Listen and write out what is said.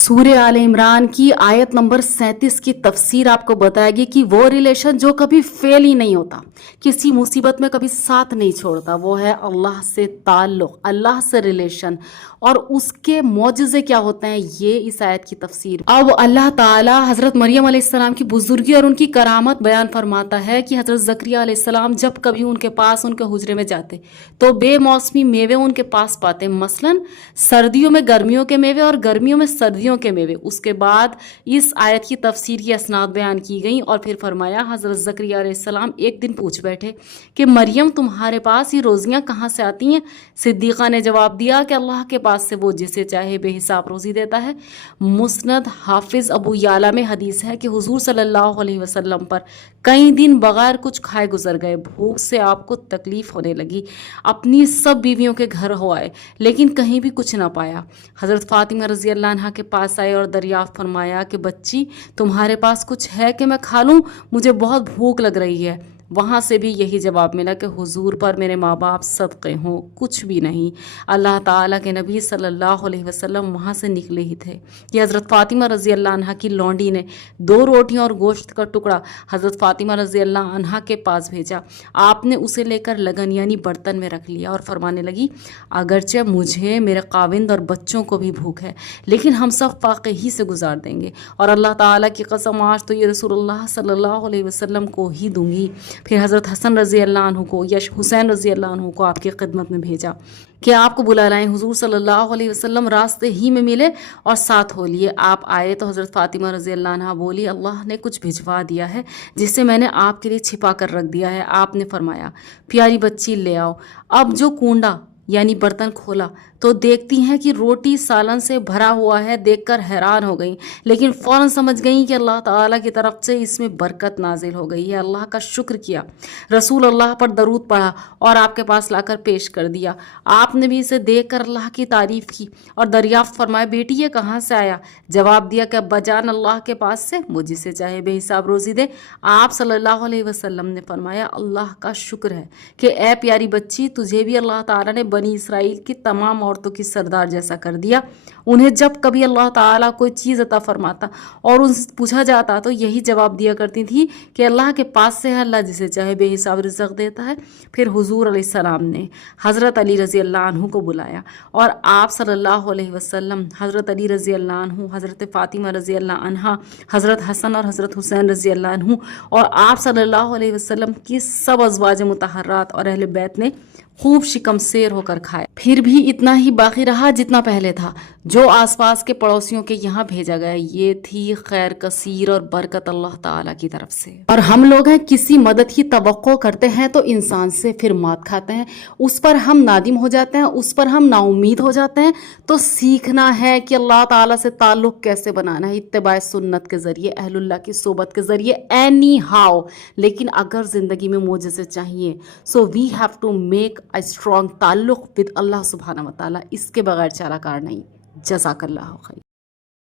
सूर्य आल इमरान की आयत नंबर 37 की तफसीर आपको बताएगी कि वो रिलेशन जो कभी फेल ही नहीं होता, किसी मुसीबत में कभी साथ नहीं छोड़ता, वो है अल्लाह से ताल्लुक़, अल्लाह से रिलेशन। और उसके मौजज़े क्या होते हैं, ये इस आयत की तफसीर। अब अल्लाह ताला हज़रत मरियम अलैहिस्सलाम की बुजुर्गी और उनकी करामत बयान फरमाता है कि हज़रत ज़करिया अलैहिस्सलाम जब कभी उनके पास उनके हुजरे में जाते तो बेमौसमी मेवे उनके पास पाते, मसलन सर्दियों में गर्मियों के मेवे और गर्मियों में सर्दियों के मेवे। उसके बाद इस आयत की तफसीर की असनाद बयान की गई और फिर फरमाया हज़रत ज़करिया अलैहिस्सलाम एक दिन पूछ बैठे कि मरियम तुम्हारे पास ये रोज़ियाँ कहाँ से आती हैं। सिद्दीक़ा ने जवाब दिया कि अल्लाह के पास से वो जिसे चाहे बेहिसाब रोज़ी देता है। मुस्नद हाफिज़ अबू याला में हदीस है कि हुजूर सल्लल्लाहु अलैहि वसल्लम पर कई दिन बगैर कुछ खाए गुजर गए, भूख से आपको तकलीफ़ होने लगी, अपनी सब बीवियों के घर हो आए लेकिन कहीं भी कुछ ना पाया। हज़रत फ़ातिमा रज़ी अल्लाह अन्हा के पास आए और दरियाफ़्त फरमाया कि बच्ची तुम्हारे पास कुछ है कि मैं खा लूँ, मुझे बहुत भूख लग रही है। वहाँ से भी यही जवाब मिला कि हुजूर पर मेरे माँ बाप सदक़े हों, कुछ भी नहीं। अल्लाह ताला के नबी सल्लल्लाहु अलैहि वसल्लम वहाँ से निकले ही थे कि हज़रत फ़ातिमा रज़ी अल्लाह अन्हा की लौंडी ने 2 रोटियाँ और गोश्त का टुकड़ा हज़रत फ़ातिमा रज़ी अल्लाह अन्हा के पास भेजा। आपने उसे लेकर लगन यानी बर्तन में रख लिया और फरमाने लगी, अगरचे मुझे, मेरे काविंद और बच्चों को भी भूख है लेकिन हम सब फाक़े ही से गुजार देंगे और अल्लाह ताला की कसम आज तो ये रसूलुल्लाह सल्लल्लाहु अलैहि वसल्लम को ही दूंगी। फिर हज़रत हसन रज़ी अल्लाह अन्हु को या हुसैन रज़ी अल्लाह अन्हु को आपकी खिदमत में भेजा कि आपको बुला लाएं। हुजूर सल्लल्लाहु अलैहि वसल्लम रास्ते ही में मिले और साथ हो लिए। आप आए तो हज़रत फ़ातिमा रज़ी अल्लाह अन्हा बोली, अल्लाह ने कुछ भिजवा दिया है जिसे मैंने आपके लिए छिपा कर रख दिया है। आपने फरमाया, प्यारी बच्ची ले आओ। अब जो कूंडा यानी बर्तन खोला तो देखती हैं कि रोटी सालन से भरा हुआ है। देखकर हैरान हो गई लेकिन फ़ौरन समझ गई कि अल्लाह ताला की तरफ से इसमें बरकत नाजिल हो गई है। अल्लाह का शुक्र किया, रसूल अल्लाह पर दरूद पढ़ा और आपके पास लाकर पेश कर दिया। आपने भी इसे देखकर अल्लाह की तारीफ़ की और दरियाफ़्त फरमाया, बेटी ये कहाँ से आया? जवाब दिया कि अब्बाजान अल्लाह के पास से, वो जिसे चाहे बेहिसाब रोज़ी दे। आप सल्लल्लाहु अलैहि वसल्लम ने फरमाया, अल्लाह का शुक्र है कि ए प्यारी बच्ची, तुझे भी अल्लाह ताला ने बनी इसराइल की तमाम औरतों की सरदार जैसा कर दिया। उन्हें जब कभी अल्लाह ताला कोई चीज़ अता फरमाता और उनसे पूछा जाता तो यही जवाब दिया करती थी कि अल्लाह के पास से है, अल्लाह जिसे चाहे बेहिसाब रिज़्क़ देता है। फिर हुजूर अलैहिस्सलाम ने हज़रत अली रज़ी अल्लाह अन्हु को बुलाया और आप सल्लल्लाहु अलैहि वसल्लम, हज़रत अली रज़ी अल्लाह अन्हु, हज़रत फ़ातिमा रज़ी अल्लाह अन्हा, हज़रत हसन और हज़रत हुसैन रज़ी अल्लाह अन्हु और आप सल्लल्लाहु अलैहि वसल्लम की सब अज़वाज मुतहर्रात और अहले बैत ने खूब शिकम शेर होकर खाए। फिर भी इतना ही बाकी रहा जितना पहले था, जो आसपास के पड़ोसियों के यहाँ भेजा गया। ये थी खैर कसीर और बरकत अल्लाह ताला की तरफ से। और हम लोग हैं किसी मदद की तवक्को करते हैं तो इंसान से फिर मात खाते हैं, उस पर हम नादिम हो जाते हैं, उस पर हम नाउमीद हो जाते हैं। तो सीखना है कि अल्लाह ताला से ताल्लुक़ कैसे बनाना है, इत्तिबा सुन्नत के ज़रिए, अहलुल्लाह की सोबत के ज़रिए, एनी हाउ। लेकिन अगर ज़िंदगी में मोजज़े चाहिए so we have to make a strong ताल्लुक़ विद अल्लाह सुब्हानहू व तआला। इसके बगैर चारा कार नहीं। जज़ाकल्लाहु खैर।